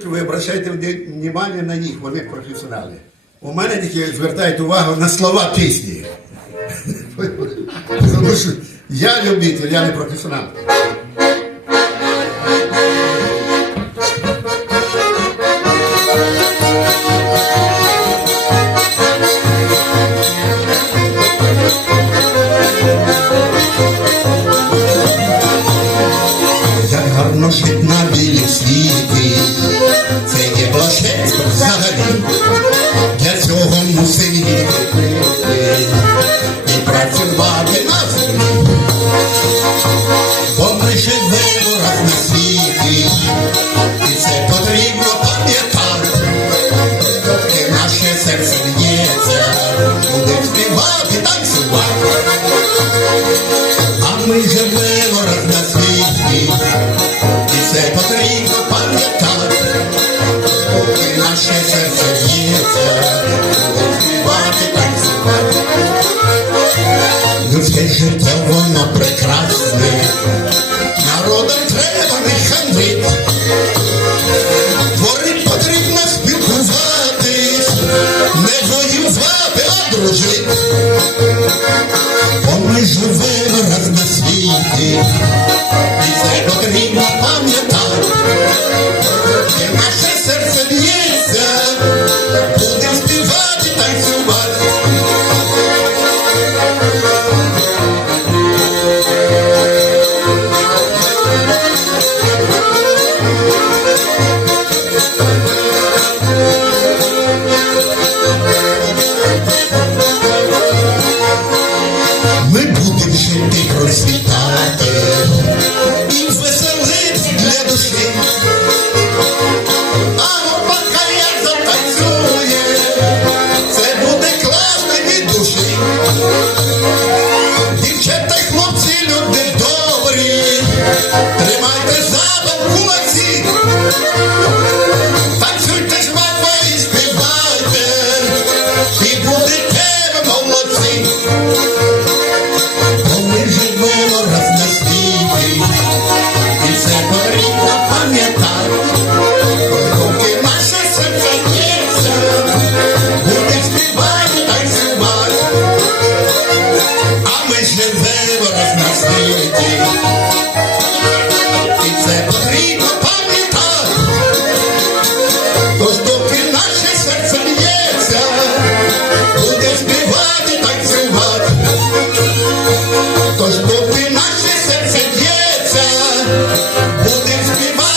Ви обращайте внимание на них, вони професіонали. У мене тільки звертають увагу на слова пісні. Тому що я любитель, я не професіонал. цілі світи, це є блаженство взагалі, для цього мусив і працювати на землі. Бо лише це воно прекрасне, народом треба не ханить, творить потрібно спілкуватись, не воювати, а дружити. Бо ми живемо раз на світі. процвітати, звеселить для душі, а гопака як затанцює, це буде класно від душі. Дівчата й хлопці, люди добрі, тримайте запах кулаці. O Deus que